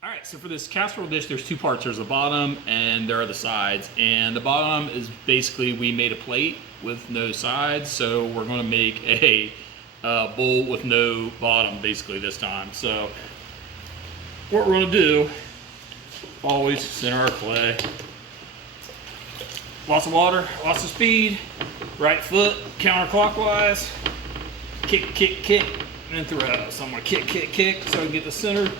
All right, so for this casserole dish, there's two parts. There's the bottom and there are the sides. And the bottom is basically we made a plate with no sides, so we're gonna make a bowl with no bottom basically this time. So what we're gonna do, always center our clay. Lots of water, lots of speed, right foot counterclockwise, kick, kick, kick, and then throw. So I'm gonna kick, kick, kick so I can get the center.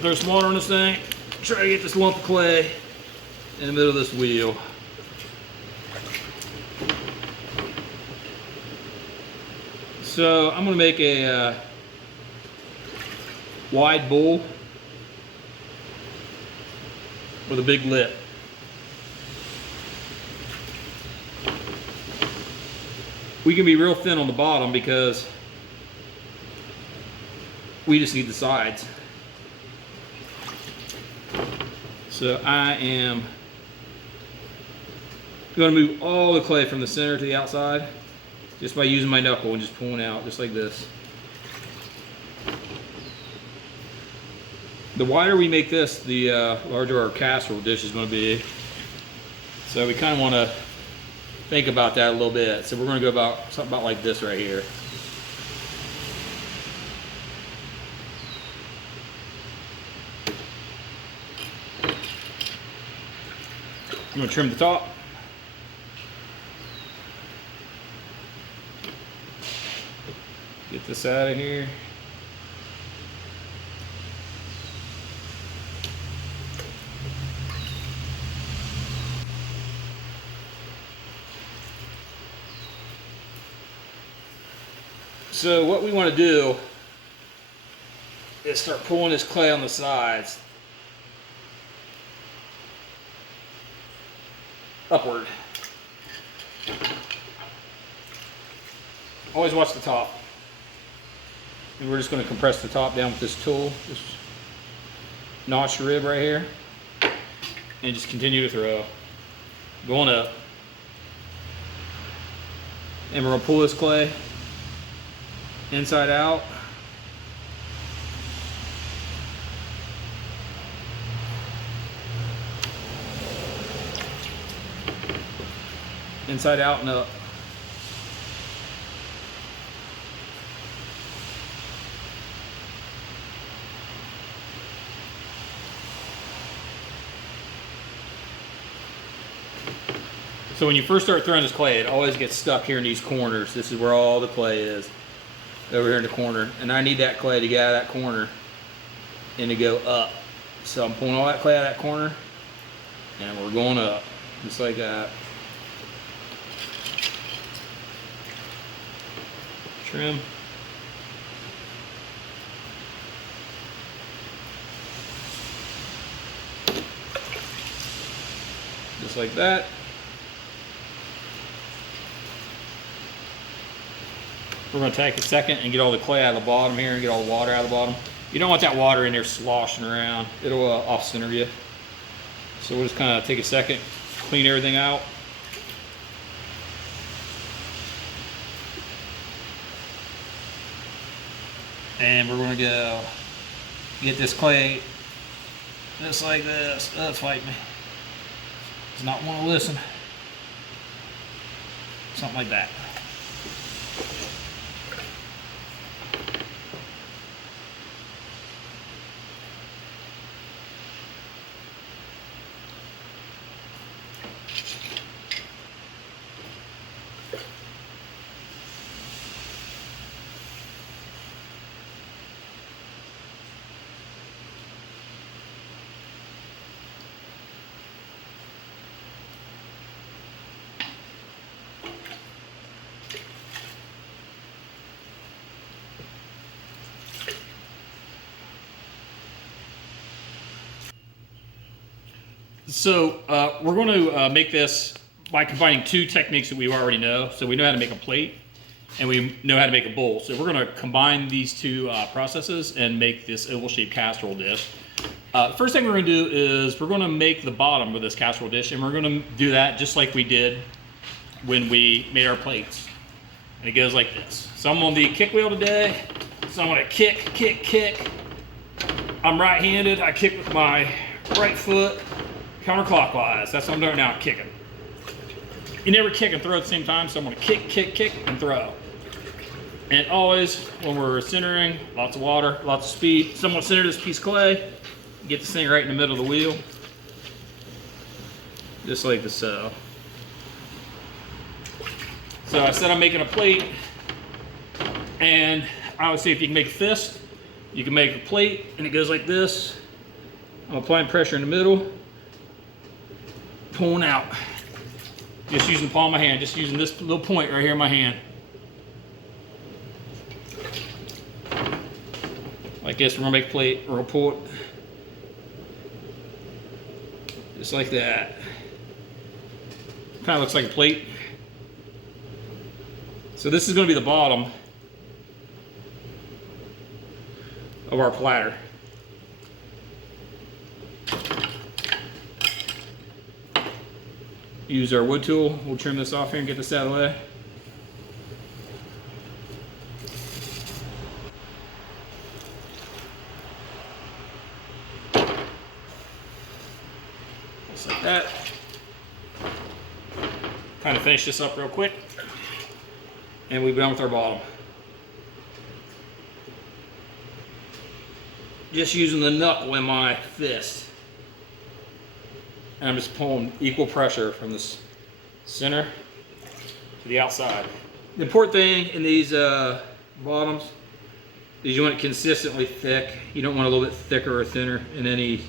Throw some water on this thing, try to get this lump of clay in the middle of this wheel. So I'm gonna make a wide bowl with a big lip. We can be real thin on the bottom because we just need the sides. So I am going to move all the clay from the center to the outside just by using my knuckle and just pulling out just like this. The wider we make this, the larger our casserole dish is going to be. So we kind of want to think about that a little bit. So we're going to go about something about like this right here. I'm going to trim the top. Get this out of here. So what we want to do is start pulling this clay on the sides upward. Always watch the top. And we're just going to compress the top down with this tool, this notched rib right here, and just continue to throw. Going up. And we're going to pull this clay inside out. Inside out and up. So when you first start throwing this clay, it always gets stuck here in these corners. This is where all the clay is, over here in the corner. And I need that clay to get out of that corner and to go up. So I'm pulling all that clay out of that corner and we're going up, just like that. Trim. Just like that. We're going to take a second and get all the clay out of the bottom here and get all the water out of the bottom. You don't want that water in there sloshing around. It'll off-center you. So we'll just kind of take a second, clean everything out. And we're going to go get this clay just like this. Oh, it's fighting me. Does not want to listen. Something like that. So we're going to make this by combining two techniques that we already know. So we know how to make a plate and we know how to make a bowl. So we're going to combine these two processes and make this oval-shaped casserole dish. First thing we're going to do is we're going to make the bottom of this casserole dish, and we're going to do that just like we did when we made our plates. And it goes like this. So I'm on the kick wheel today, So I'm gonna kick, kick, kick. I'm right-handed, I kick with my right foot counterclockwise. That's what I'm doing now, I'm kicking. You never kick and throw at the same time, so I'm gonna kick, kick, kick, and throw. And always, when we're centering, lots of water, lots of speed. Somewhat center this piece of clay, get this thing right in the middle of the wheel. Just like so. So I said I'm making a plate, and I would say if you can make a fist, you can make a plate, and it goes like this. I'm applying pressure in the middle, pulling out. Just using the palm of my hand, just using this little point right here in my hand. Like this, we're gonna make a plate, we're gonna pull it. Just like that. Kind of looks like a plate. So this is gonna be the bottom of our platter. Use our wood tool. We'll trim this off here and get this out of the way. Just like that. Kind of finish this up real quick. And we've done with our bottom. Just using the knuckle in my fist. And I'm just pulling equal pressure from this center to the outside. The important thing in these bottoms is you want it consistently thick. You don't want a little bit thicker or thinner in any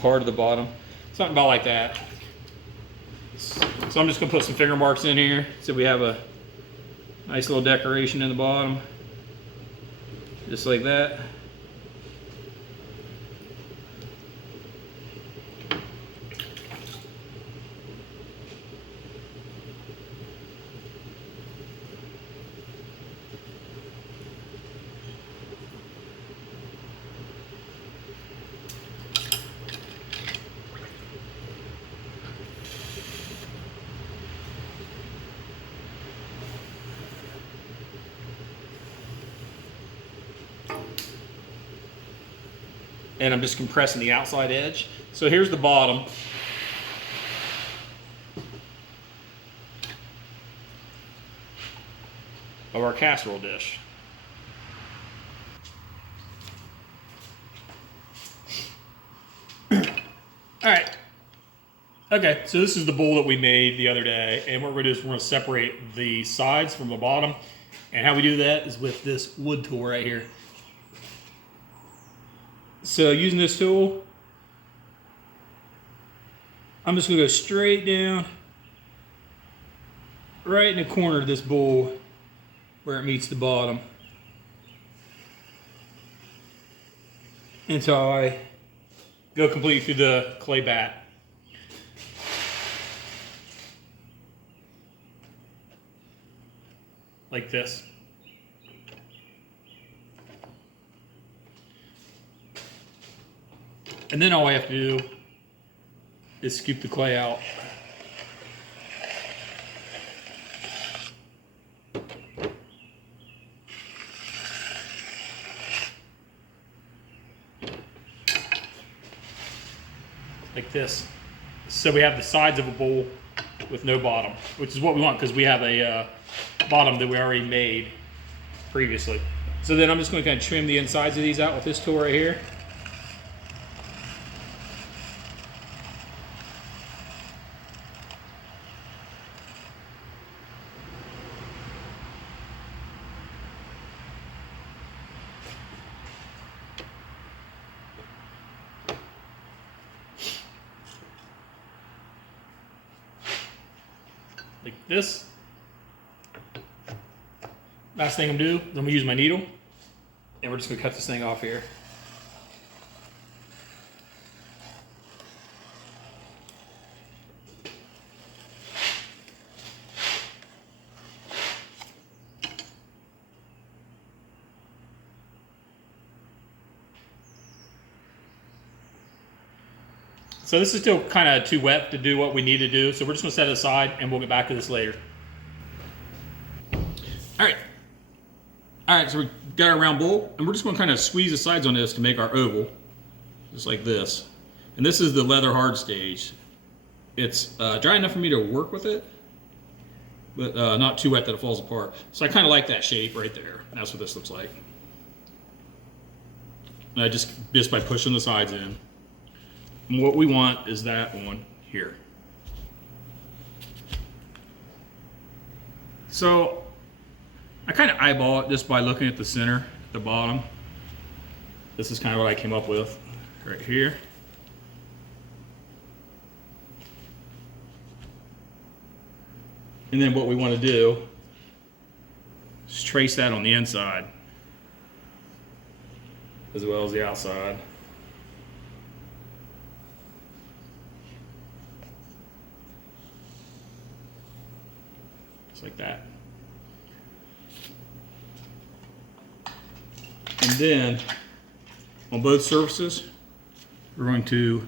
part of the bottom. Something about like that. So I'm just gonna put some finger marks in here so we have a nice little decoration in the bottom. Just like that. And I'm just compressing the outside edge. So here's the bottom. Of our casserole dish. All right. Okay, so this is the bowl that we made the other day, and what we're gonna do is we're gonna separate the sides from the bottom. And how we do that is with this wood tool right here. So using this tool, I'm just gonna go straight down, right in the corner of this bowl where it meets the bottom, until I go completely through the clay bat. Like this. And then all I have to do is scoop the clay out. Like this. So we have the sides of a bowl with no bottom, which is what we want because we have a bottom that we already made previously. So then I'm just going to kind of trim the insides of these out with this tool right here. Like this. Last thing I'm gonna do is I'm gonna use my needle, and we're just gonna cut this thing off here. So this is still kind of too wet to do what we need to do, so we're just gonna set it aside and we'll get back to this later. All right. All right, so we got our round bowl, and we're just going to kind of squeeze the sides on this to make our oval, just like this. And this is the leather hard stage. It's dry enough for me to work with it, but not too wet that it falls apart. So I kind of like that shape right there. That's what this looks like. And I just by pushing the sides in. And what we want is that one here. So I kind of eyeball it just by looking at the center, at the bottom. This is kind of what I came up with right here. And then what we want to do is trace that on the inside as well as the outside. Just like that. And then on both surfaces, we're going to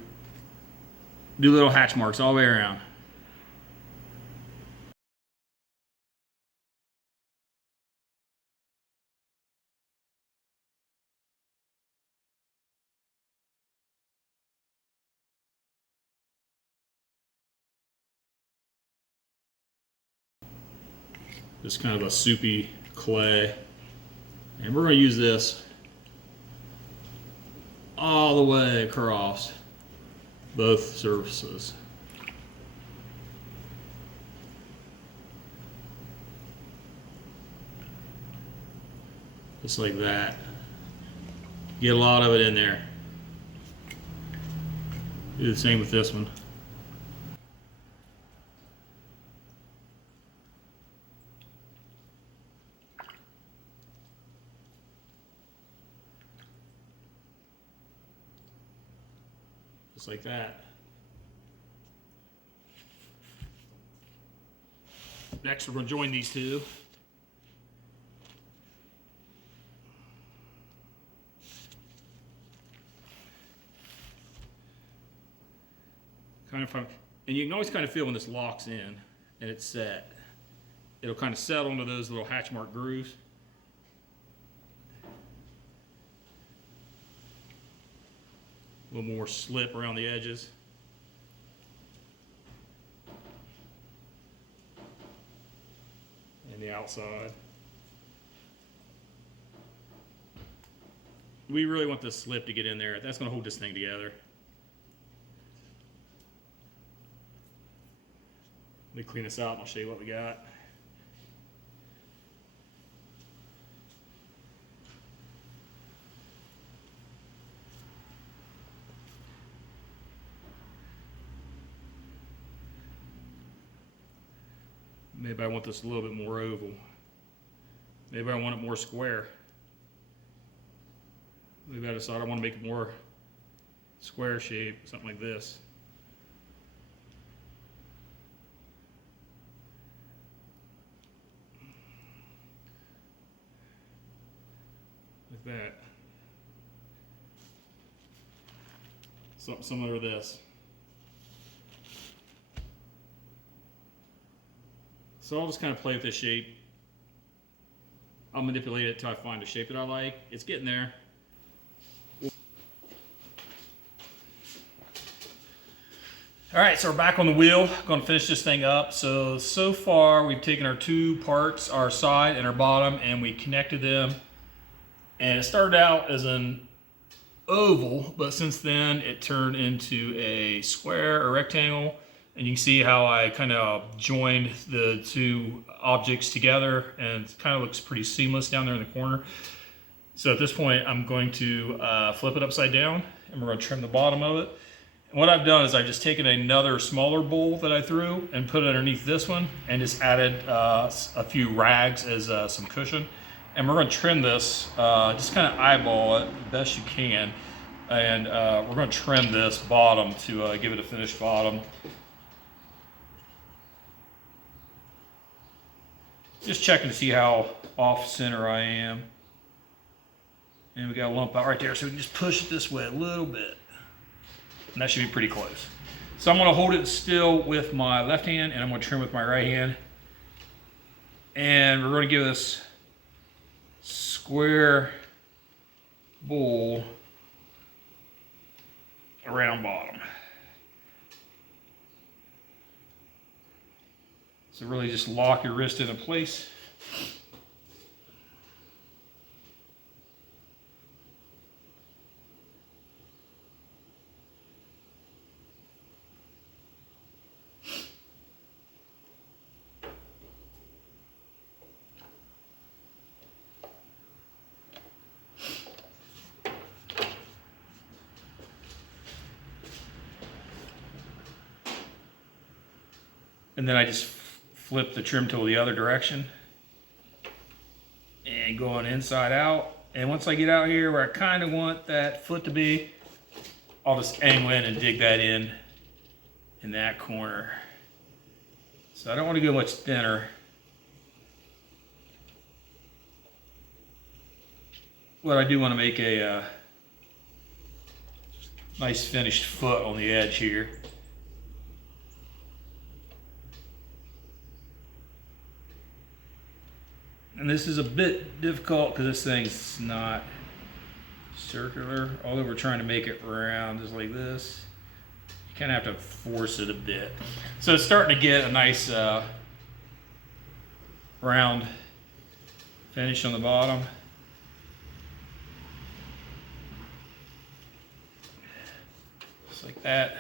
do little hatch marks all the way around. Just kind of a soupy clay. And we're going to use this all the way across both surfaces. Just like that. Get a lot of it in there. Do the same with this one. Just like that. Next, we're going to join these two. And you can always kind of feel when this locks in and it's set. It'll kind of settle into those little hatch mark grooves. A little more slip around the edges. And the outside. We really want this slip to get in there. That's going to hold this thing together. Let me clean this out and I'll show you what we got. Maybe I want this a little bit more oval. Maybe I want it more square. Maybe I decide I want to make it more square shape, something like this. Like that. Something similar to this. So I'll just kind of play with this shape. I'll manipulate it until I find a shape that I like. It's getting there. All right, so we're back on the wheel. Going to finish this thing up. So far we've taken our two parts, our side and our bottom, and we connected them. And it started out as an oval, but since then it turned into a square or rectangle. And you can see how I kind of joined the two objects together, and it kind of looks pretty seamless down there in the corner. So at this point, I'm going to flip it upside down, and we're going to trim the bottom of it. And what I've done is I've just taken another smaller bowl that I threw and put it underneath this one, and just added a few rags as some cushion. And we're going to trim this, just kind of eyeball it the best you can. And we're going to trim this bottom to give it a finished bottom. Just checking to see how off center I am. And we got a lump out right there, so we can just push it this way a little bit. And that should be pretty close. So I'm going to hold it still with my left hand, and I'm going to trim with my right hand. And we're going to give this square bowl around bottom. So really just lock your wrist into place. And then I just flip the trim tool the other direction and going inside out. And once I get out here where I kind of want that foot to be, I'll just angle in and dig that in that corner. So I don't want to go much thinner. But I do want to make a nice finished foot on the edge here. And this is a bit difficult because this thing's not circular, although we're trying to make it round just like this. You kind of have to force it a bit. So it's starting to get a nice round finish on the bottom. Just like that.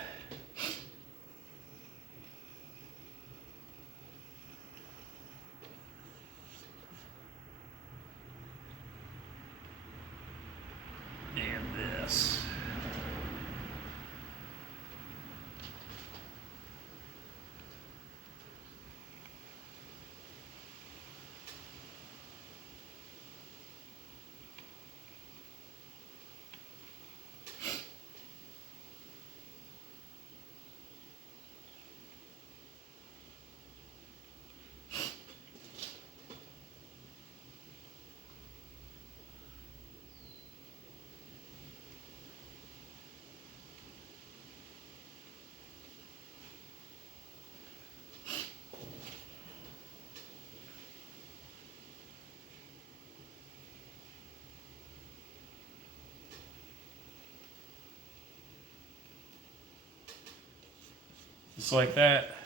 Just like that.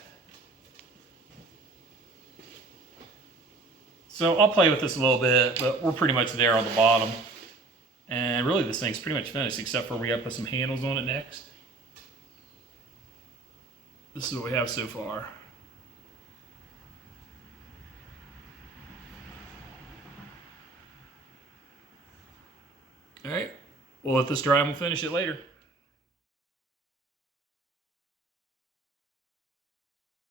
So I'll play with this a little bit, but we're pretty much there on the bottom. And really this thing's pretty much finished, except for we gotta put some handles on it next. This is what we have so far. All right, we'll let this dry and we'll finish it later.